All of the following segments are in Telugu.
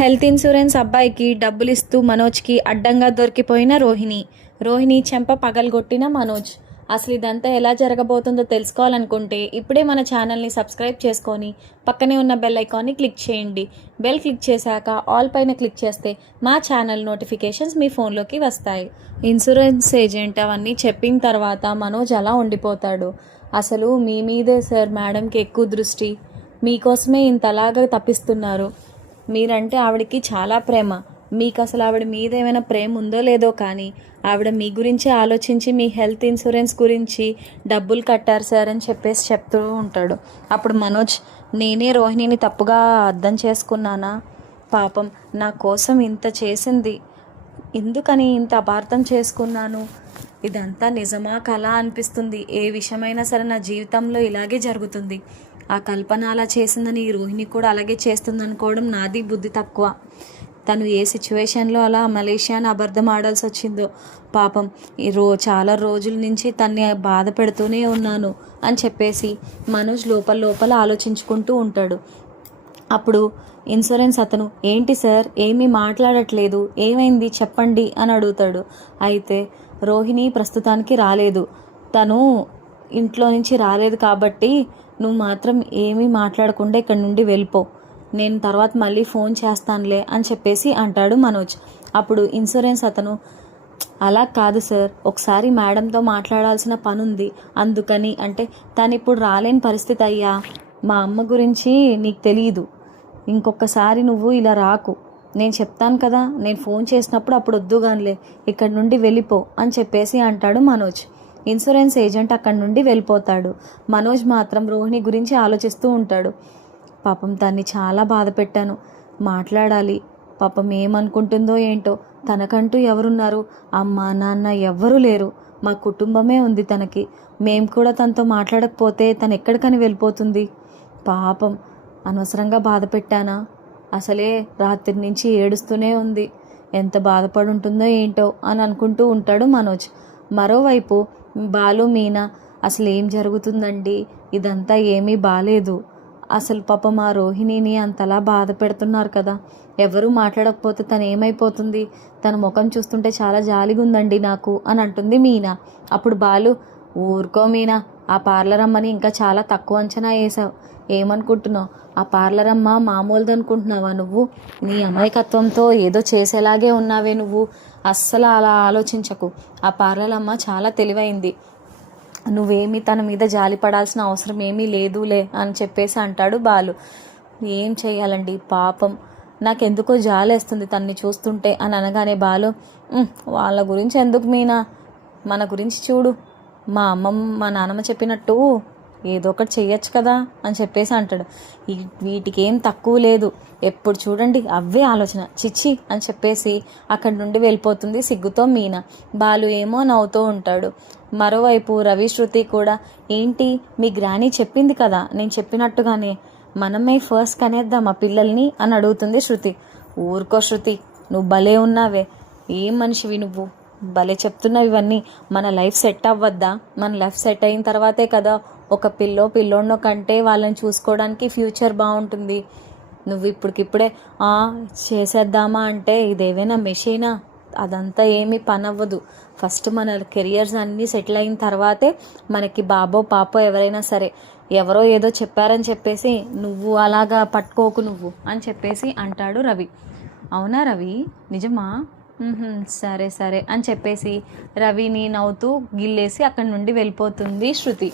హెల్త్ ఇన్సూరెన్స్ అబ్బాయికి డబ్బులు ఇస్తూ మనోజ్కి అడ్డంగా దొరికిపోయిన రోహిణి చెంప పగలగొట్టిన మనోజ్. అసలు ఇదంతా ఎలా జరగబోతుందో తెలుసుకోవాలనుకుంటే ఇప్పుడే మన ఛానల్ని సబ్స్క్రైబ్ చేసుకొని పక్కనే ఉన్న బెల్ ఐకాన్ని క్లిక్ చేయండి. బెల్ క్లిక్ చేశాక ఆల్ పైన క్లిక్ చేస్తే మా ఛానల్ నోటిఫికేషన్స్ మీ ఫోన్లోకి వస్తాయి. ఇన్సూరెన్స్ ఏజెంట్ అవన్నీ చెప్పిన తర్వాత మనోజ్ అలా ఉండిపోతాడు. అసలు మీ మీదే సార్ మేడంకి ఎక్కువ దృష్టి, మీకోసమే ఇంతలాగా తప్పిస్తున్నారు. మీరంటే ఆవిడకి చాలా ప్రేమ. మీకు అసలు ఆవిడ మీద ఏమైనా ప్రేమ ఉందో లేదో కానీ ఆవిడ మీ గురించి ఆలోచించి మీ హెల్త్ ఇన్సూరెన్స్ గురించి డబ్బులు కట్టారు సార్ అని చెప్పేసి చెప్తూ ఉంటాడు. అప్పుడు మనోజ్, నేనే రోహిణిని తప్పుగా అర్థం చేసుకున్నానా? పాపం నా కోసం ఇంత చేసింది, ఎందుకని ఇంత అపార్థం చేసుకున్నాను? ఇదంతా నిజమా కళ అనిపిస్తుంది. ఏ విషయమైనా సరే నా జీవితంలో ఇలాగే జరుగుతుంది. ఆ కల్పన అలా చేసిందని ఈ రోహిణి కూడా అలాగే చేస్తుంది అనుకోవడం నాది బుద్ధి తక్కువ. తను ఏ సిచ్యువేషన్లో అలా మలేషియాని అబద్ధం ఆడాల్సి వచ్చిందో పాపం. చాలా రోజుల నుంచి తన్ని బాధ పెడుతూనే ఉన్నాను అని చెప్పేసి మనోజ్ లోపల ఆలోచించుకుంటూ ఉంటాడు. అప్పుడు ఇన్సూరెన్స్ అతను, ఏంటి సార్ ఏమీ మాట్లాడట్లేదు, ఏమైంది చెప్పండి అని అడుగుతాడు. అయితే రోహిణి ప్రస్తుతానికి రాలేదు, తను ఇంట్లో నుంచి రాలేదు కాబట్టి నువ్వు మాత్రం ఏమీ మాట్లాడకుండా ఇక్కడి నుండి వెళ్ళిపో, నేను తర్వాత మళ్ళీ ఫోన్ చేస్తానులే అని చెప్పేసి అంటాడు మనోజ్. అప్పుడు ఇన్సూరెన్స్ అతను, అలా కాదు సార్, ఒకసారి మేడంతో మాట్లాడాల్సిన పని ఉంది అందుకని. అంటే తను ఇప్పుడు రాలేని పరిస్థితి అయ్యా, మా అమ్మ గురించి నీకు తెలియదు, ఇంకొకసారి నువ్వు ఇలా రాకు, నేను చెప్తాను కదా, నేను ఫోన్ చేసినప్పుడు అప్పుడు వద్దుగానిలే, ఇక్కడి నుండి వెళ్ళిపో అని చెప్పేసి అంటాడు మనోజ్. ఇన్సూరెన్స్ ఏజెంట్ అక్కడి నుండి వెళ్ళిపోతాడు. మనోజ్ మాత్రం రోహిణి గురించి ఆలోచిస్తూ ఉంటాడు. పాపం తన్ని చాలా బాధ పెట్టాను, మాట్లాడాలి, పాపం ఏమనుకుంటుందో ఏంటో, తనకంటూ ఎవరున్నారు? అమ్మ నాన్న ఎవ్వరూ లేరు, మా కుటుంబమే ఉంది తనకి, మేము కూడా తనతో మాట్లాడకపోతే తను ఎక్కడికని వెళ్ళిపోతుంది. పాపం అనవసరంగా బాధ పెట్టానా? అసలే రాత్రి నుంచి ఏడుస్తూనే ఉంది, ఎంత బాధపడి ఉంటుందో ఏంటో అని అనుకుంటూ ఉంటాడు మనోజ్. మరోవైపు బాలు, మీనా, అసలు ఏం జరుగుతుందండి, ఇదంతా ఏమీ బాలేదు, అసలు పాపం ఆ రోహిణిని అంతలా బాధ పెడుతున్నారు కదా, ఎవరూ మాట్లాడకపోతే తను ఏమైపోతుంది, తన ముఖం చూస్తుంటే చాలా జాలిగా ఉందండి నాకు అని అంటుంది మీనా. అప్పుడు బాలు, ఊరుకో మీనా, ఆ పార్లర్ అమ్మని ఇంకా చాలా తక్కువ అంచనా వేసావు, ఏమనుకుంటున్నావు? ఆ పార్లర్ అమ్మ మామూలుది అనుకుంటున్నావా నువ్వు? నీ అమాయకత్వంతో ఏదో చేసేలాగే ఉన్నావే నువ్వు, అస్సలు అలా ఆలోచించకు, ఆ పార్లర్ అమ్మ చాలా తెలివైంది, నువ్వేమీ తన మీద జాలి పడాల్సిన అవసరం ఏమీ లేదులే అని చెప్పేసి అంటాడు బాలు. ఏం చేయాలండి పాపం, నాకెందుకో జాలేస్తుంది తన్ని చూస్తుంటే అని అనగానే బాలు, వాళ్ళ గురించి ఎందుకు మీనా, మన గురించి చూడు, మా అమ్మమ్మ మా నాన్నమ్మ చెప్పినట్టు ఏదో ఒకటి చెయ్యొచ్చు కదా అని చెప్పేసి అంటాడు. వీటికి ఏం తక్కువ లేదు, ఎప్పుడు చూడండి అవే ఆలోచన, చిచ్చి అని చెప్పేసి అక్కడి నుండి వెళ్ళిపోతుంది సిగ్గుతో మీనా. బాలు ఏమో నవ్వుతూ ఉంటాడు. మరోవైపు రవి, శృతి కూడా, ఏంటి మీ గ్రాని చెప్పింది కదా, నేను చెప్పినట్టుగానే మనమే ఫస్ట్ కనేద్దాం ఆ పిల్లల్ని అని అడుగుతుంది శృతి. ఊరుకో శృతి, నువ్వు భలే ఉన్నావే, ఏం మనిషివి నువ్వు, భలే చెప్తున్నావు ఇవన్నీ, మన లైఫ్ సెట్ అవ్వద్దా? మన లైఫ్ సెట్ అయిన తర్వాతే కదా ఒక పిల్లోడినో కంటే వాళ్ళని చూసుకోవడానికి ఫ్యూచర్ బాగుంటుంది. నువ్వు ఇప్పటికిప్పుడే చేసేద్దామా అంటే ఇదేమైనా మెషీనా? అదంతా ఏమీ పని అవ్వదు. ఫస్ట్ మన కెరియర్స్ అన్నీ సెటిల్ అయిన తర్వాతే మనకి బాబో పాపో ఎవరైనా సరే. ఎవరో ఏదో చెప్పారని చెప్పేసి నువ్వు అలాగా పట్టుకోకు నువ్వు అని చెప్పేసి అంటాడు రవి. అవునా రవి, నిజమా? సరే సరే అని చెప్పేసి రవిని నవ్వుతూ గిల్లేసి అక్కడి నుండి వెళ్ళిపోతుంది శృతి.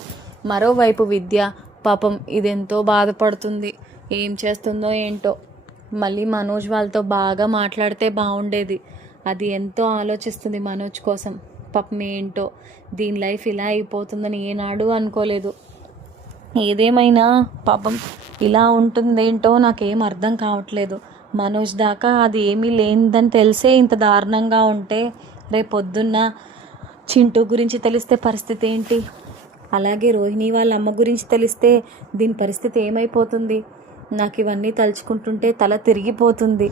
మరోవైపు విద్య పాపం ఇదెంతో బాధపడుతుంది, ఏం చేస్తుందో ఏంటో, మళ్ళీ మనోజ్ వాళ్ళతో బాగా మాట్లాడితే బాగుండేది, అది ఎంతో ఆలోచిస్తుంది మనోజ్ కోసం. పాపం ఏంటో దీని లైఫ్ ఇలా అయిపోతుందని ఏనాడు అనుకోలేదు. ఏదేమైనా పాపం ఇలా ఉంటుందేంటో నాకేం అర్థం కావట్లేదు. మనోజ్ దాకా అది ఏమీ లేనిదని తెలిసే ఇంత దారుణంగా ఉంటే రేపొద్దున్న చింటూ గురించి తెలిస్తే పరిస్థితి ఏంటి? అలాగే రోహిణి వాళ్ళ అమ్మ గురించి తెలిస్తే దీని పరిస్థితి ఏమైపోతుంది? నాకు ఇవన్నీ తలుచుకుంటుంటే తల తిరిగిపోతుంది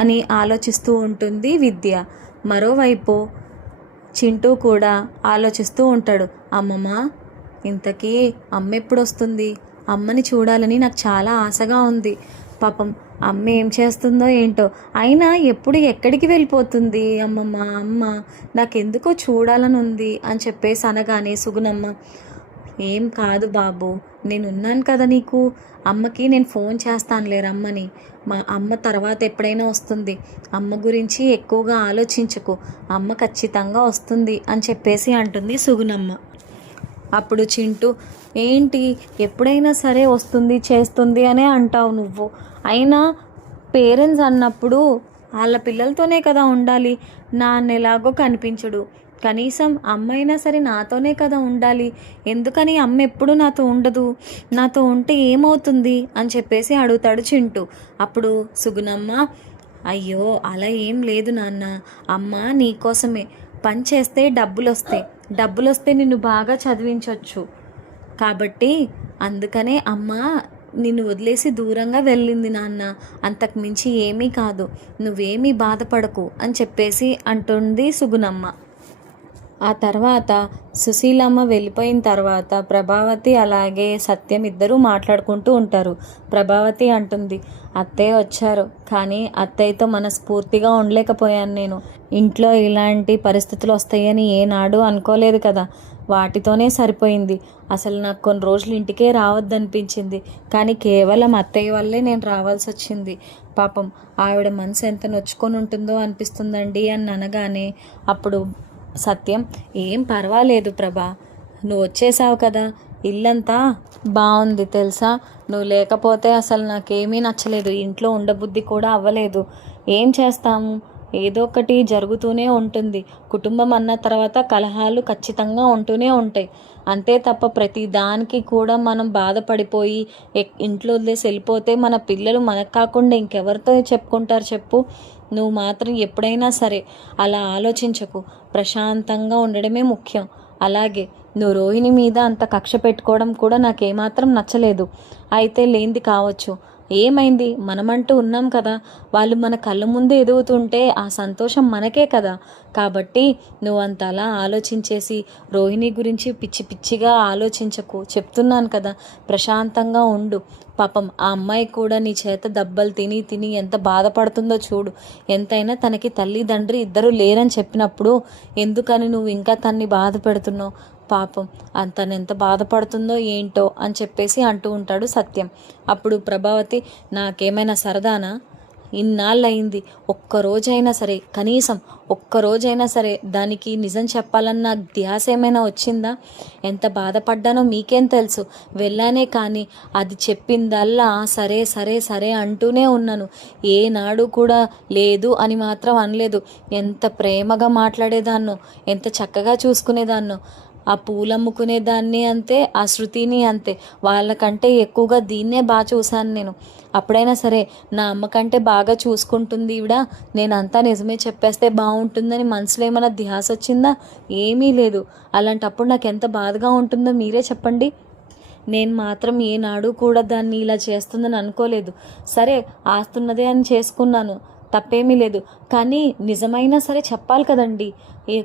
అని ఆలోచిస్తూ ఉంటుంది విద్య. మరోవైపు చింటూ కూడా ఆలోచిస్తూ ఉంటాడు. అమ్మమ్మ, ఇంతకీ అమ్మ ఎప్పుడు వస్తుంది? అమ్మని చూడాలని నాకు చాలా ఆశగా ఉంది. పాపం అమ్మ ఏం చేస్తుందో ఏంటో, అయినా ఎప్పుడు ఎక్కడికి వెళ్ళిపోతుంది అమ్మమ్మ అమ్మ, నాకెందుకో చూడాలని ఉంది అని చెప్పేసి అనగానే సుగుణమ్మ, ఏం కాదు బాబు, నేనున్నాను కదా నీకు, అమ్మకి నేను ఫోన్ చేస్తానులే రమ్మని, మా అమ్మ తర్వాత ఎప్పుడైనా వస్తుంది, అమ్మ గురించి ఎక్కువగా ఆలోచించకు, అమ్మ ఖచ్చితంగా వస్తుంది అని చెప్పేసి అంటుంది సుగుణమ్మ. అప్పుడు చింటూ, ఏంటి ఎప్పుడైనా సరే వస్తుంది చేస్తుంది అనే అంటావు నువ్వు, అయినా పేరెంట్స్ అన్నప్పుడు వాళ్ళ పిల్లలతోనే కదా ఉండాలి, నాన్న ఎలాగో కనిపించడు, కనీసం అమ్మ అయినా సరే నాతోనే కదా ఉండాలి, ఎందుకని అమ్మ ఎప్పుడు నాతో ఉండదు, నాతో ఉంటే ఏమవుతుంది అని చెప్పేసి అడుగుతాడు చింటూ. అప్పుడు సుగుణమ్మ, అయ్యో అలా ఏం లేదు నాన్న, అమ్మ నీకోసమే, పని చేస్తే డబ్బులు వస్తే నిన్ను బాగా చదివించవచ్చు, కాబట్టి అందుకనే అమ్మ నిన్ను వదిలేసి దూరంగా వెళ్ళింది నాన్న, అంతకు మించి ఏమీ కాదు, నువ్వేమీ బాధపడకు అని చెప్పేసి అంటుంది సుగుణమ్మ. ఆ తర్వాత సుశీలమ్మ వెళ్ళిపోయిన తర్వాత ప్రభావతి అలాగే సత్యం ఇద్దరూ మాట్లాడుకుంటూ ఉంటారు. ప్రభావతి అంటుంది, అత్తయ్య వచ్చారు, కానీ అత్తయ్యతో మనస్ఫూర్తిగా ఉండలేకపోయాను నేను, ఇంట్లో ఇలాంటి పరిస్థితులు వస్తాయని ఏనాడు అనుకోలేదు కదా, వాటితోనే సరిపోయింది, అసలు నాకు కొన్ని రోజులు ఇంటికే రావద్దనిపించింది, కానీ కేవలం అత్తయ్య వల్లే నేను రావాల్సి వచ్చింది, పాపం ఆవిడ మనసు ఎంత నొచ్చుకొని ఉంటుందో అనిపిస్తుందండి అని అనగానే అప్పుడు సత్యం, ఏం పర్వాలేదు ప్రభా, నువ్వు వచ్చేసావు కదా, ఇల్లంతా బాగుంది తెలుసా, నువ్వు లేకపోతే అసలు నాకేమీ నచ్చలేదు, ఇంట్లో ఉండబుద్ధి కూడా అవ్వలేదు, ఏం చేస్తాము, ఏదో ఒకటి జరుగుతూనే ఉంటుంది, కుటుంబం అన్న తర్వాత కలహాలు ఖచ్చితంగా ఉంటూనే ఉంటాయి, అంతే తప్ప ప్రతి దానికి కూడా మనం బాధపడిపోయి ఇంట్లో వదిలేసి వెళ్ళిపోతే మన పిల్లలు మనకు కాకుండా ఇంకెవరితో చెప్పుకుంటారు చెప్పు, నువ్వు మాత్రం ఎప్పుడైనా సరే అలా ఆలోచించకు, ప్రశాంతంగా ఉండడమే ముఖ్యం, అలాగే నువ్వు రోహిణి మీద అంత కక్ష పెట్టుకోవడం కూడా నాకేమాత్రం నచ్చలేదు, అయితే లేనిది కావచ్చు, ఏమైంది, మనమంటూ ఉన్నాం కదా, వాళ్ళు మన కళ్ళ ముందు ఎదుగుతుంటే ఆ సంతోషం మనకే కదా, కాబట్టి నువ్వు అంత అలా ఆలోచించేసి రోహిణి గురించి పిచ్చి పిచ్చిగా ఆలోచించకు, చెప్తున్నాను కదా, ప్రశాంతంగా ఉండు, పాపం ఆ అమ్మాయి కూడా నీ చేత దెబ్బలు తిని తిని ఎంత బాధపడుతుందో చూడు, ఎంతైనా తనకి తల్లిదండ్రి ఇద్దరు లేరని చెప్పినప్పుడు ఎందుకని నువ్వు ఇంకా తన్ని బాధ పెడుతున్నావు, పాపం తను ఎంత బాధపడుతుందో ఏంటో అని చెప్పేసి అంటూ ఉంటాడు సత్యం. అప్పుడు ప్రభావతి, నాకేమైనా సరదానా, ఇన్నాళ్ళు అయింది, ఒక్కరోజైనా సరే కనీసం ఒక్కరోజైనా సరే దానికి నిజం చెప్పాలన్న ధ్యాస ఏమైనా వచ్చిందా, ఎంత బాధపడ్డానో మీకేం తెలుసు, వెళ్ళానే కానీ అది చెప్పిందల్లా సరే సరే సరే అంటూనే ఉన్నాను, ఏనాడు కూడా లేదు అని మాత్రం అనలేదు, ఎంత ప్రేమగా మాట్లాడేదాన్నో, ఎంత చక్కగా చూసుకునేదాన్నో, ఆ పూలు అమ్ముకునేదాన్ని అంతే, ఆ శృతిని అంతే, వాళ్ళకంటే ఎక్కువగా దీన్నే బాగా చూశాను నేను, అప్పుడైనా సరే నా అమ్మ కంటే బాగా చూసుకుంటుంది ఈవిడ, నేనంతా నిజమే చెప్పేస్తే బాగుంటుందని మనసులో ఏమైనా ధ్యాస వచ్చిందా, ఏమీ లేదు, అలాంటప్పుడు నాకు ఎంత బాధగా ఉంటుందో మీరే చెప్పండి, నేను మాత్రం ఏనాడు కూడా దాన్ని ఇలా చేస్తుందని అనుకోలేదు, సరే ఆస్తున్నదే అని చేసుకున్నాను, తప్పేమీ లేదు, కానీ నిజమైనా సరే చెప్పాలి కదండి,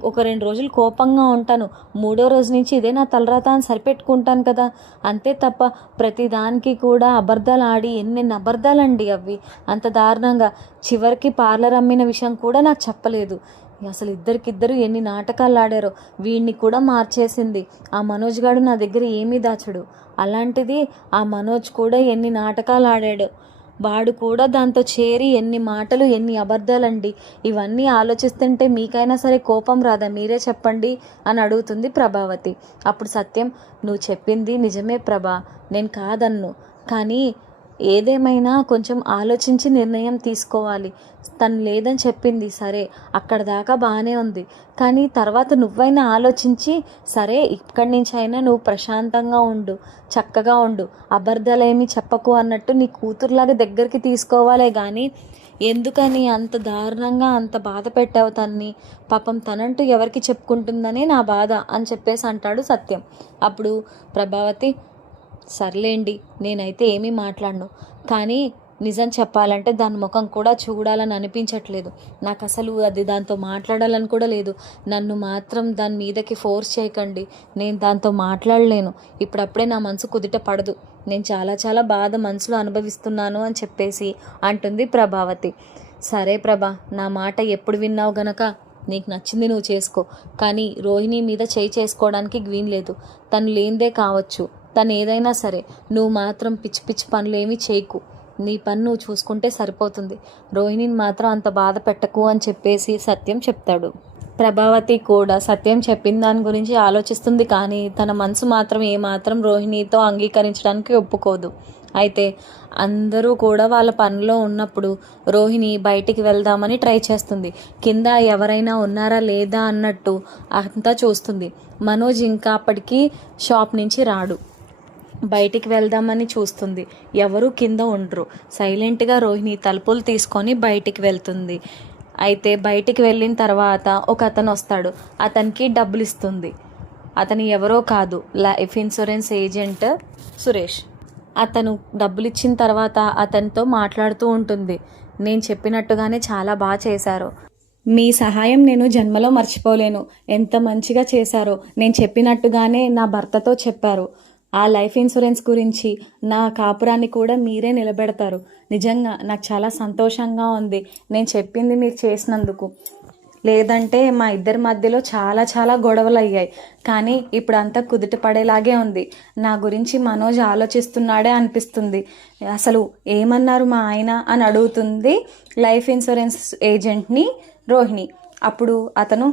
ఒక 2 రోజులు కోపంగా ఉంటాను, 3వ రోజు నుంచి ఇదే నా తలరాత అని సరిపెట్టుకుంటాను కదా, అంతే తప్ప ప్రతిదానికి కూడా అబద్ధాలు ఆడి ఎన్నెన్ని అబద్ధాలండి అవి, అంత దారుణంగా, చివరికి పార్లర్ అమ్మిన విషయం కూడా నాకు చెప్పలేదు, అసలు ఇద్దరికిద్దరు ఎన్ని నాటకాలు ఆడారో, వీడిని కూడా మార్చేసింది, ఆ మనోజ్ గాడు నా దగ్గర ఏమీ దాచడు, అలాంటిది ఆ మనోజ్ కూడా ఎన్ని నాటకాలు ఆడాడు, వాడు కూడా దాంతో చేరి ఎన్ని మాటలు ఎన్ని అబద్ధాలండి, ఇవన్నీ ఆలోచిస్తుంటే మీకైనా సరే కోపం రాదా, మీరే చెప్పండి అని అడుగుతుంది ప్రభావతి. అప్పుడు సత్యం, నువ్వు చెప్పింది నిజమే ప్రభా, నేను కాదన్ను, కానీ ఏదేమైనా కొంచెం ఆలోచించి నిర్ణయం తీసుకోవాలి, తను లేదని చెప్పింది సరే, అక్కడ దాకా బాగానే ఉంది, కానీ తర్వాత నువ్వైనా ఆలోచించి సరే ఇక్కడి నుంచి అయినా నువ్వు ప్రశాంతంగా ఉండు, చక్కగా ఉండు, అబద్ధాలేమీ చెప్పకు అన్నట్టు నీ కూతురులాగా దగ్గరికి తీసుకోవాలే కానీ ఎందుకని అంత దారుణంగా అంత బాధ పెట్టావు తన్ని, పాపం తనంటూ ఎవరికి చెప్పుకుంటుందనే నా బాధ అని చెప్పేసి అంటాడు సత్యం. అప్పుడు ప్రభావతి, సర్లేండి నేనైతే ఏమీ మాట్లాడను, కానీ నిజం చెప్పాలంటే దాని ముఖం కూడా చూడాలని అనిపించట్లేదు, నాకు అసలు అది దాంతో మాట్లాడాలని కూడా లేదు, నన్ను మాత్రం దాని మీదకి ఫోర్స్ చేయకండి, నేను దాంతో మాట్లాడలేను, ఇప్పుడప్పుడే నా మనసు కుదుట పడదు, నేను చాలా చాలా బాధ మనసులో అనుభవిస్తున్నాను అని చెప్పేసి అంటుంది ప్రభావతి. సరే ప్రభా, నా మాట ఎప్పుడు విన్నావు గనక నీకు నచ్చింది నువ్వు చేసుకో, కానీ రోహిణి మీద చేయి చేసుకోవడానికి వీలు లేదు. తను లేనిదే కావచ్చు, తను ఏదైనా సరే, నువ్వు మాత్రం పిచ్చి పిచ్చి పనులు ఏమీ చేయకు, నీ పని నువ్వు చూసుకుంటే సరిపోతుంది, రోహిణిని మాత్రం అంత బాధ పెట్టకు అని చెప్పేసి సత్యం చెప్తాడు. ప్రభావతి కూడా సత్యం చెప్పిన దాని గురించి ఆలోచిస్తుంది, కానీ తన మనసు మాత్రం ఏమాత్రం రోహిణితో అంగీకరించడానికి ఒప్పుకోదు. అయితే అందరూ కూడా వాళ్ళ పనిలో ఉన్నప్పుడు రోహిణి బయటికి వెళ్దామని ట్రై చేస్తుంది. కింద ఎవరైనా ఉన్నారా లేదా అన్నట్టు అంతా చూస్తుంది. మనోజ్ ఇంకా అప్పటికి షాప్ నుంచి రాడు. బయటికి వెళ్దామని చూస్తుంది, ఎవరు కింద ఉండరు. సైలెంట్గా రోహిణి తలుపులు తీసుకొని బయటికి వెళ్తుంది. అయితే బయటికి వెళ్ళిన తర్వాత ఒక అతను వస్తాడు, అతనికి డబ్బులు ఇస్తుంది. అతను ఎవరో కాదు, లైఫ్ ఇన్సూరెన్స్ ఏజెంట్ సురేష్. అతను డబ్బులు ఇచ్చిన తర్వాత అతనితో మాట్లాడుతూ ఉంటుంది. నేను చెప్పినట్టుగానే చాలా బాగా చేశారు, మీ సహాయం నేను జన్మలో మర్చిపోలేను, ఎంత మంచిగా చేశారో, నేను చెప్పినట్టుగానే నా భర్తతో చెప్పారు, ఆ లైఫ్ ఇన్సూరెన్స్ గురించి నా కాపురాన్ని కూడా మీరే నిలబెడతారు, నిజంగా నాకు చాలా సంతోషంగా ఉంది నేను చెప్పింది మీరు చేసినందుకు. లేదంటే మా ఇద్దరి మధ్యలో చాలా చాలా గొడవలు అయ్యాయి, కానీ ఇప్పుడు అంతా కుదుట పడేలాగే ఉంది. నా గురించి మనోజ్ ఆలోచిస్తున్నాడే అనిపిస్తుంది. అసలు ఏమన్నారు మా ఆయన అని అడుగుతుంది లైఫ్ ఇన్సూరెన్స్ ఏజెంట్ని రోహిణి. అప్పుడు అతను,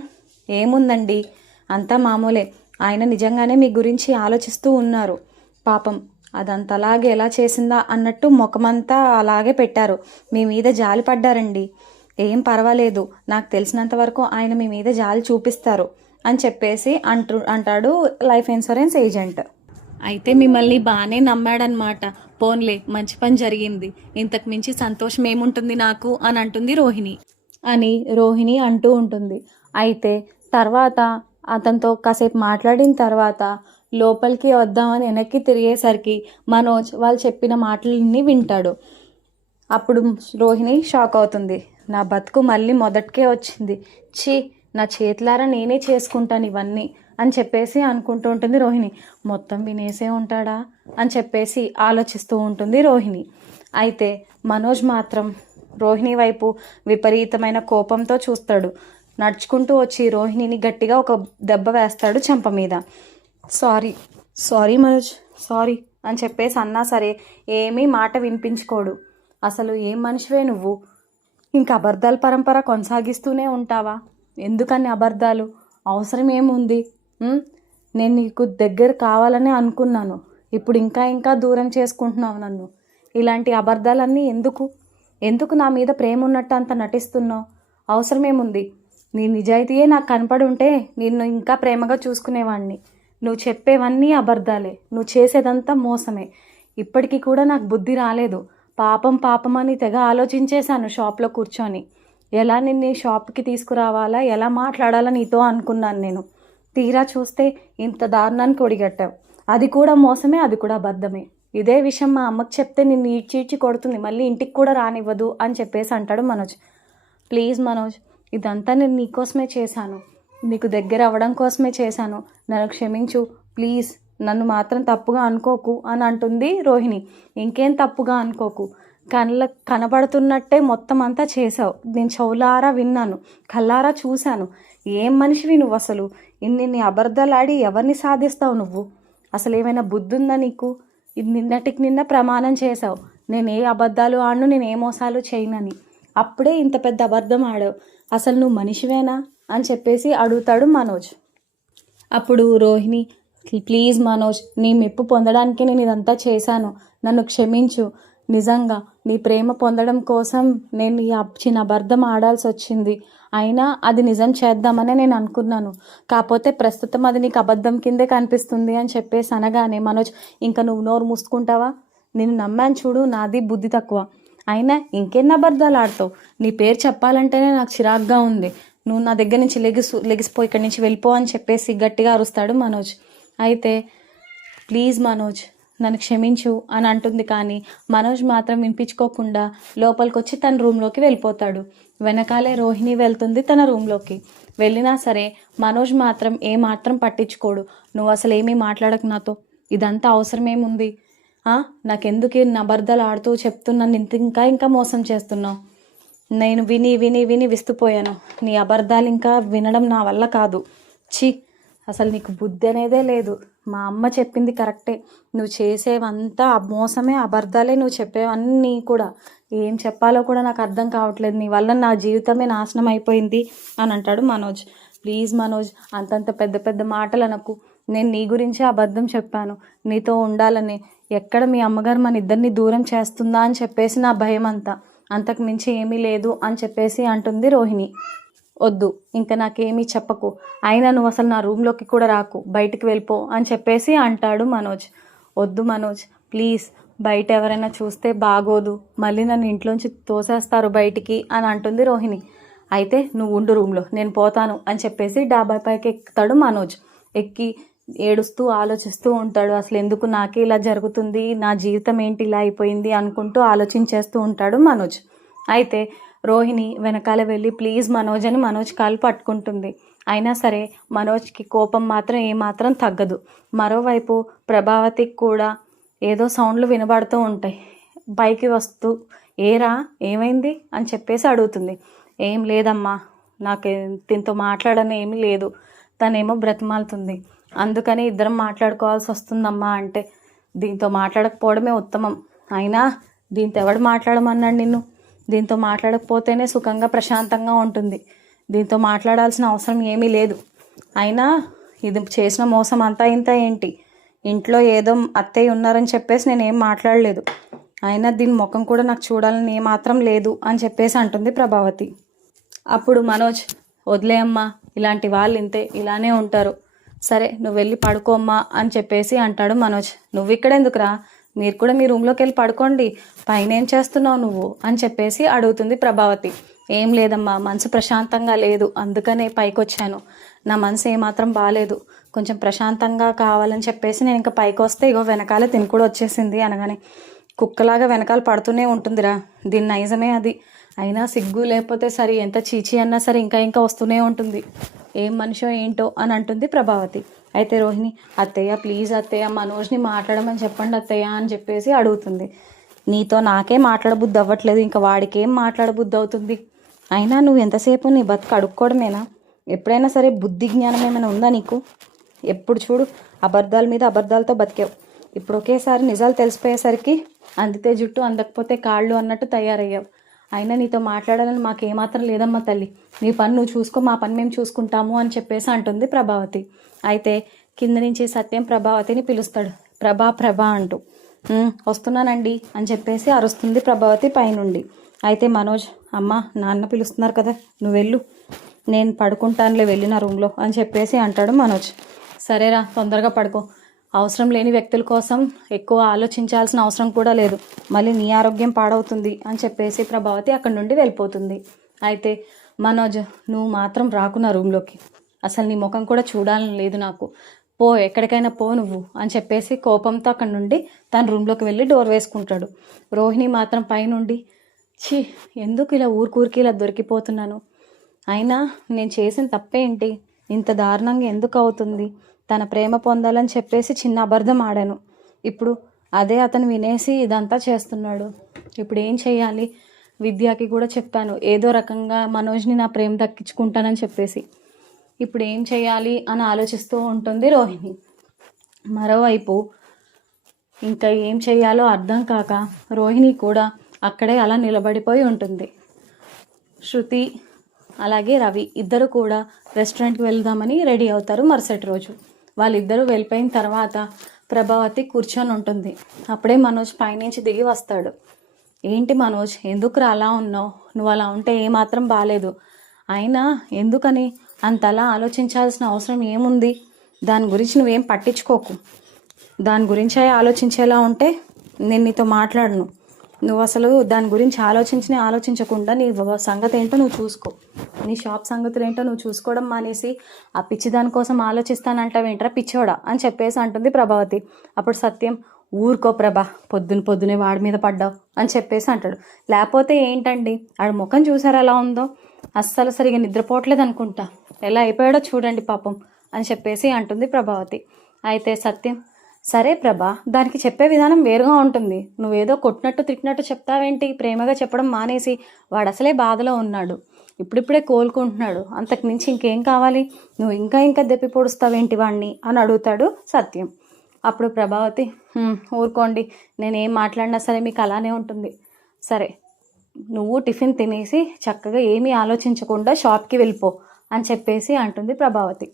ఏముందండి అంతా మామూలే, ఆయన నిజంగానే మీ గురించి ఆలోచిస్తూ ఉన్నారు, పాపం అదంతా అలాగే ఎలా చేసిందా అన్నట్టు ముఖమంతా అలాగే పెట్టారు, మీ మీద జాలి పడ్డారండి, ఏం పర్వాలేదు, నాకు తెలిసినంత వరకు ఆయన మీ మీద జాలి చూపిస్తారు అని చెప్పేసి అంటాడు లైఫ్ ఇన్సూరెన్స్ ఏజెంట్. అయితే మిమ్మల్ని బాగానే నమ్మాడనమాట, పోన్లే మంచి పని జరిగింది, ఇంతకు మించి సంతోషం ఏముంటుంది నాకు అని అంటుంది రోహిణి అంటూ ఉంటుంది. అయితే తర్వాత అతనితో కాసేపు మాట్లాడిన తర్వాత లోపలికి వద్దామని వెనక్కి తిరిగేసరికి మనోజ్ వాళ్ళు చెప్పిన మాటలన్నీ వింటాడు. అప్పుడు రోహిణి షాక్ అవుతుంది, నా బతుకు మళ్ళీ మొదటికే వచ్చింది, ఛీ నా చేతులారా నేనే చేసుకుంటాను ఇవన్నీ అని చెప్పేసి అనుకుంటూ ఉంటుంది రోహిణి. మొత్తం వినేసే ఉంటాడా అని చెప్పేసి ఆలోచిస్తూ ఉంటుంది రోహిణి. అయితే మనోజ్ మాత్రం రోహిణి వైపు విపరీతమైన కోపంతో చూస్తాడు. నడుచుకుంటూ వచ్చి రోహిణిని గట్టిగా ఒక దెబ్బ వేస్తాడు చెంప మీద. సారీ మనోజ్, సారీ అని చెప్పేసి అన్నా సరే ఏమీ మాట వినిపించుకోడు. అసలు ఏం మనిషివే నువ్వు, ఇంకా అబద్ధాల పరంపర కొనసాగిస్తూనే ఉంటావా, ఎందుకని అబద్ధాలు, అవసరం ఏముంది, నేను నీకు దగ్గర కావాలని అనుకున్నాను, ఇప్పుడు ఇంకా దూరం చేసుకుంటున్నావు నన్ను, ఇలాంటి అబద్ధాలన్నీ ఎందుకు నా మీద ప్రేమ ఉన్నట్టు అంత నటిస్తున్నావు, అవసరమేముంది, నీ నిజాయితీయే నాకు కనపడి ఉంటే నిన్ను ఇంకా ప్రేమగా చూసుకునేవాడిని, నువ్వు చెప్పేవన్నీ అబద్ధాలే, నువ్వు చేసేదంతా మోసమే, ఇప్పటికీ కూడా నాకు బుద్ధి రాలేదు, పాపం అని తెగ ఆలోచించేశాను షాప్లో కూర్చొని, ఎలా నిన్ను షాప్కి తీసుకురావాలా, ఎలా మాట్లాడాలా నీతో అనుకున్నాను నేను, తీరా చూస్తే ఇంత దారుణానికి ఒడిగట్టావు, అది కూడా మోసమే, అది కూడా అబద్ధమే, ఇదే విషయం మా అమ్మకి చెప్తే నిన్ను ఈడ్చి కొడుతుంది, మళ్ళీ ఇంటికి కూడా రానివ్వదు అని చెప్పేసి అంటాడు మనోజ్. ప్లీజ్ మనోజ్, ఇదంతా నేను నీకోసమే చేశాను, నీకు దగ్గర అవ్వడం కోసమే చేశాను, నన్ను క్షమించు ప్లీజ్, నన్ను మాత్రం తప్పుగా అనుకోకు అని అంటుంది రోహిణి. ఇంకేం తప్పుగా అనుకోకు, కనబడుతున్నట్టే మొత్తం అంతా చేసావు, నేను చెవులారా విన్నాను, కళ్ళారా చూశాను, ఏం మనిషివి నువ్వు, అసలు ఇన్ని అబద్ధాలాడి ఎవరిని సాధిస్తావు నువ్వు, అసలు ఏమైనా బుద్ధి ఉందా నీకు, నిన్నటికి నిన్న ప్రమాణం చేసావు నేను ఏ అబద్ధాలు ఆడను, నేను ఏ మోసాలు చేయనని, అప్పుడే ఇంత పెద్ద అబద్ధం ఆడావు, అసలు నువ్వు మనిషివేనా అని చెప్పేసి అడుగుతాడు మనోజ్. అప్పుడు రోహిణి, ప్లీజ్ మనోజ్, నీ మెప్పు పొందడానికి నేను ఇదంతా చేశాను, నన్ను క్షమించు, నిజంగా నీ ప్రేమ పొందడం కోసం నేను ఈ చిన్న అబద్ధం ఆడాల్సి వచ్చింది, అయినా అది నిజం చేద్దామని నేను అనుకున్నాను, కాకపోతే ప్రస్తుతం అది నీకు అబద్ధం కిందే కనిపిస్తుంది అని చెప్పేసి అనగానే మనోజ్, ఇంకా నువ్వు నోరు మూసుకుంటావా, నేను నమ్మాను చూడు, నాది బుద్ధి తక్కువ, అయినా ఇంకెన్ని అబద్ధాలు ఆడతావు, నీ పేరు చెప్పాలంటేనే నాకు చిరాగ్గా ఉంది, నువ్వు నా దగ్గర నుంచి లెగిసిపో, ఇక్కడి నుంచి వెళ్ళిపో అని చెప్పేసి గట్టిగా అరుస్తాడు మనోజ్. అయితే ప్లీజ్ మనోజ్ నన్ను క్షమించు అని అంటుంది, కానీ మనోజ్ మాత్రం వినిపించుకోకుండా లోపలికి వచ్చి తన రూమ్లోకి వెళ్ళిపోతాడు. వెనకాలే రోహిణి వెళ్తుంది తన రూమ్లోకి. వెళ్ళినా సరే మనోజ్ మాత్రం ఏమాత్రం పట్టించుకోడు. నువ్వు అసలు ఏమీ మాట్లాడకు నాతో, ఇదంతా అవసరమేముంది, నాకెందుకు ఇన్ని అబద్ధాలు ఆడుతూ చెప్తున్నాను, ఇంకా ఇంకా మోసం చేస్తున్నావు. నేను విని విని విని విస్తుపోయాను. నీ అబద్ధాలు ఇంకా వినడం నా వల్ల కాదు. ఛీ, అసలు నీకు బుద్ధి అనేదే లేదు. మా అమ్మ చెప్పింది కరెక్టే. నువ్వు చేసేవంతా మోసమే, అబద్ధాలే. నువ్వు చెప్పేవన్నీ కూడా ఏం చెప్పాలో కూడా నాకు అర్థం కావట్లేదు. నీ వల్ల నా జీవితమే నాశనం అయిపోయింది అని అంటాడు మనోజ్. ప్లీజ్ మనోజ్, అంతంత పెద్ద పెద్ద మాటలు అనకు. నేను నీ గురించే అబద్ధం చెప్పాను, నీతో ఉండాలని. ఎక్కడ మీ అమ్మగారు మన ఇద్దరిని దూరం చేస్తుందా అని చెప్పేసి నా భయం అంతా. అంతకు మించి ఏమీ లేదు అని చెప్పేసి అంటుంది రోహిణి. వద్దు, ఇంకా నాకేమీ చెప్పకు. అయినా నువ్వు అసలు నా రూమ్లోకి కూడా రాకు, బయటికి వెళ్ళిపో అని చెప్పేసి అంటాడు మనోజ్. వద్దు మనోజ్, ప్లీజ్, బయట ఎవరైనా చూస్తే బాగోదు, మళ్ళీ నన్ను ఇంట్లోంచి తోసేస్తారు బయటికి అని అంటుంది రోహిణి. అయితే నువ్వు ఉండు రూమ్లో, నేను పోతాను అని చెప్పేసి డాబా పైకి ఎక్కుతాడు మనోజ్. ఎక్కి ఏడుస్తూ ఆలోచిస్తూ ఉంటాడు. అసలు ఎందుకు నాకే ఇలా జరుగుతుంది, నా జీవితం ఏంటి ఇలా అయిపోయింది అనుకుంటూ ఆలోచించేస్తూ ఉంటాడు మనోజ్. అయితే రోహిణి వెనకాల వెళ్ళి ప్లీజ్ మనోజ్ అని మనోజ్ కాలు పట్టుకుంటుంది. అయినా సరే మనోజ్కి కోపం మాత్రం ఏమాత్రం తగ్గదు. మరోవైపు ప్రభావతికి కూడా ఏదో సౌండ్లు వినబడుతూ ఉంటాయి. పైకి వస్తూ ఏరా ఏమైంది అని చెప్పేసి అడుగుతుంది. ఏం లేదమ్మా, నాకు దీంతో మాట్లాడని ఏమీ లేదు. తనేమో బ్రతిమాలుతుంది, అందుకని ఇద్దరం మాట్లాడుకోవాల్సి వస్తుందమ్మా అంటే, దీంతో మాట్లాడకపోవడమే ఉత్తమం. అయినా దీంతో ఎవడు మాట్లాడమన్నాడు నిన్ను? దీంతో మాట్లాడకపోతేనే సుఖంగా ప్రశాంతంగా ఉంటుంది. దీంతో మాట్లాడాల్సిన అవసరం ఏమీ లేదు. అయినా ఇది చేసిన మోసం అంతా ఇంత ఏంటి? ఇంట్లో ఏదో అత్తయ్య ఉన్నారని చెప్పేసి నేనేం మాట్లాడలేదు. అయినా దీని ముఖం కూడా నాకు చూడాలని ఏమాత్రం లేదు అని చెప్పేసి అంటుంది ప్రభావతి. అప్పుడు మనోజ్, వదిలేయమ్మా, ఇలాంటి వాళ్ళు ఇంతే, ఇలానే ఉంటారు. సరే నువ్వు వెళ్ళి పడుకోమ్మా అని చెప్పేసి అంటాడు మనోజ్. నువ్వు ఇక్కడ ఎందుకురా, మీరు కూడా మీ రూమ్లోకి వెళ్ళి పడుకోండి, పైన ఏం చేస్తున్నావు నువ్వు అని చెప్పేసి అడుగుతుంది ప్రభావతి. ఏం లేదమ్మా, మనసు ప్రశాంతంగా లేదు, అందుకనే పైకి వచ్చాను. నా మనసు ఏమాత్రం బాగాలేదు, కొంచెం ప్రశాంతంగా కావాలని చెప్పేసి నేను ఇంకా పైకి వస్తే ఇగో వెనకాల తిని కూడా వచ్చేసింది అనగానే, కుక్కలాగా వెనకాల పడుతూనే ఉంటుందిరా, దీని నైజమే అది. అయినా సిగ్గు లేకపోతే సరే, ఎంత చీచి అన్నా సరే ఇంకా ఇంకా వస్తూనే ఉంటుంది. ఏం మనిషో ఏంటో అని అంటుంది ప్రభావతి. అయితే రోహిణి, అత్తయ్య ప్లీజ్ అత్తయ్య, మనోజ్ని మాట్లాడమని చెప్పండి అత్తయ్య అని చెప్పేసి అడుగుతుంది. నీతో నాకే మాట్లాడబుద్ధి అవ్వట్లేదు, ఇంకా వాడికి ఏం మాట్లాడబుద్ధి అవుతుంది? అయినా నువ్వు ఎంతసేపు నీ బతుకు అడుక్కోవడమేనా? ఎప్పుడైనా సరే బుద్ధి జ్ఞానం ఏమైనా ఉందా నీకు? ఎప్పుడు చూడు అబద్ధాల మీద అబద్ధాలతో బతికావు. ఇప్పుడు ఒకేసారి నిజాలు తెలిసిపోయేసరికి అందితే జుట్టు అందకపోతే కాళ్ళు అన్నట్టు తయారయ్యావు. అయినా నీతో మాట్లాడాలని మాకు ఏమాత్రం లేదమ్మా తల్లి, నీ పని నువ్వు చూసుకో, మా పని మేము చూసుకుంటాము అని చెప్పేసి అంటుంది ప్రభావతి. అయితే కింద నుంచి సత్యం ప్రభావతిని పిలుస్తాడు. ప్రభా అంటూ. వస్తున్నానండి అని చెప్పేసి అరుస్తుంది ప్రభావతి పైనుండి. అయితే మనోజ్, అమ్మ నాన్న పిలుస్తున్నారు కదా, నువ్వు వెళ్ళు, నేను పడుకుంటానులే వెళ్ళి నా రూమ్లో అని చెప్పేసి అంటాడు మనోజ్. సరేరా, తొందరగా పడుకో, అవసరం లేని వ్యక్తుల కోసం ఎక్కువ ఆలోచించాల్సిన అవసరం కూడా లేదు, మళ్ళీ నీ ఆరోగ్యం పాడవుతుంది అని చెప్పేసి ప్రభావతి అక్కడి నుండి వెళ్ళిపోతుంది. అయితే మనోజ్, నువ్వు మాత్రం రాకు నా రూమ్లోకి, అసలు నీ ముఖం కూడా చూడాలని లేదు నాకు, పో, ఎక్కడికైనా పో నువ్వు అని చెప్పేసి కోపంతో అక్కడి నుండి తన రూమ్లోకి వెళ్ళి డోర్ వేసుకుంటాడు. రోహిణి మాత్రం పైనుండి, ఛీ, ఎందుకు ఇలా ఊరికూరికి ఇలా దొరికిపోతున్నాను? అయినా నేను చేసిన తప్పేంటి, ఇంత దారుణంగా ఎందుకు అవుతుంది? తన ప్రేమ పొందాలని చెప్పేసి చిన్న అబద్ధం ఆడాను, ఇప్పుడు అదే అతను వినేసి ఇదంతా చేస్తున్నాడు. ఇప్పుడు ఏం చేయాలి? విద్యకి కూడా చెప్పాను ఏదో రకంగా మనోజ్ని నా ప్రేమ దక్కించుకుంటానని చెప్పేసి, ఇప్పుడు ఏం చేయాలి అని ఆలోచిస్తూ ఉంటుంది రోహిణి. మరోవైపు ఇంకా ఏం చేయాలో అర్థం కాక రోహిణి కూడా అక్కడే అలా నిలబడిపోయి ఉంటుంది. శృతి అలాగే రవి ఇద్దరు కూడా రెస్టారెంట్కి వెళ్దామని రెడీ అవుతారు. మరుసటి రోజు వాళ్ళిద్దరూ వెళ్ళిపోయిన తర్వాత ప్రభావతి కూర్చొని ఉంటుంది. అప్పుడే మనోజ్ పైనుంచి దిగి వస్తాడు. ఏంటి మనోజ్, ఎందుకు అలా ఉన్నావు? నువ్వు అలా ఉంటే ఏమాత్రం బాగాలేదు. అయినా ఎందుకని అంతలా ఆలోచించాల్సిన అవసరం ఏముంది? దాని గురించి నువ్వేం పట్టించుకోకు. దాని గురించి ఆలోచించేలా ఉంటే నేను నీతో మాట్లాడను. నువ్వు అసలు దాని గురించి ఆలోచించకుండా నీ సంగతి ఏంటో నువ్వు చూసుకో, నీ షాప్ సంగతులు ఏంటో నువ్వు చూసుకోవడం మానేసి ఆ పిచ్చి దానికోసం ఆలోచిస్తానంటావేంట్రా పిచ్చోడా అని చెప్పేసి అంటుంది ప్రభావతి. అప్పుడు సత్యం, ఊరుకో ప్రభా, పొద్దునే వాడి మీద పడ్డావు అని చెప్పేసి అంటాడు. లేకపోతే ఏంటండి, ఆడి ముఖం చూసారా ఎలా ఉందో, అస్సలు సరిగా నిద్రపోవట్లేదు అనుకుంటా, ఎలా అయిపోయాడో చూడండి పాపం అని చెప్పేసి అంటుంది ప్రభావతి. అయితే సత్యం, సరే ప్రభా, దానికి చెప్పే విధానం వేరుగా ఉంటుంది. నువ్వేదో కొట్టినట్టు తిట్టినట్టు చెప్తావేంటి? ప్రేమగా చెప్పడం మానేసి. వాడు అసలే బాధలో ఉన్నాడు, ఇప్పుడిప్పుడే కోలుకుంటున్నాడు, అంతకు మించి ఇంకేం కావాలి? నువ్వు ఇంకా ఇంకా దెప్పి పొడుస్తావేంటి వాడిని అని అడుగుతాడు సత్యం. అప్పుడు ప్రభావతి, ఊరుకోండి, నేనేం మాట్లాడినా సరే మీకు అలానే ఉంటుంది. సరే, నువ్వు టిఫిన్ తినేసి చక్కగా ఏమీ ఆలోచించకుండా షాప్కి వెళ్ళిపో అని చెప్పేసి అంటుంది ప్రభావతి.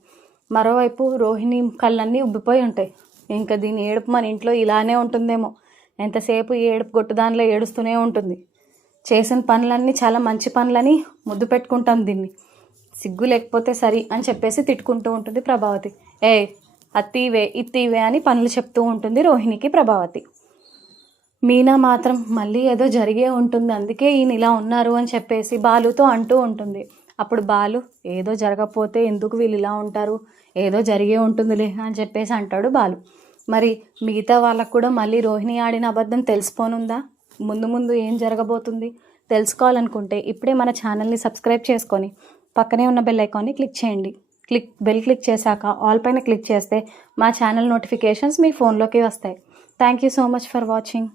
మరోవైపు రోహిణి కళ్ళన్నీ ఉబ్బిపోయి ఉంటాయి. ఇంకా దీని ఏడుపు మన ఇంట్లో ఇలానే ఉంటుందేమో, ఎంతసేపు ఏడుపు కొట్టుదానిలో ఏడుస్తూనే ఉంటుంది. చేసిన పనులన్నీ చాలా మంచి పనులని ముద్దు పెట్టుకుంటాం దీన్ని, సిగ్గు లేకపోతే సరి అని చెప్పేసి తిట్టుకుంటూ ఉంటుంది ప్రభావతి. అత్తివే ఇత్తివే అని పనులు చెప్తూ ఉంటుంది రోహిణికి ప్రభావతి. మీనా మాత్రం మళ్ళీ ఏదో జరిగే ఉంటుంది, అందుకే ఈయన ఇలా ఉన్నారు అని చెప్పేసి బాలుతో అంటూ ఉంటుంది. అప్పుడు బాలు, ఏదో జరగకపోతే ఎందుకు వీళ్ళు ఇలా ఉంటారు, ఏదో జరిగే ఉంటుందిలే అని చెప్పేసి అంటాడు బాలు. మరి మిగతా వాళ్ళకు కూడా మళ్ళీ రోహిణి ఆడిన అబద్ధం తెలిసిపోనుందా? ముందు ముందు ఏం జరగబోతుంది తెలుసుకోవాలనుకుంటే ఇప్పుడే మన ఛానల్ని సబ్స్క్రైబ్ చేసుకొని పక్కనే ఉన్న బెల్ ఐకాన్ని క్లిక్ చేయండి. బెల్ క్లిక్ చేశాక ఆల్ పైన క్లిక్ చేస్తే మా ఛానల్ నోటిఫికేషన్స్ మీ ఫోన్లోకి వస్తాయి. Thank you so much for watching.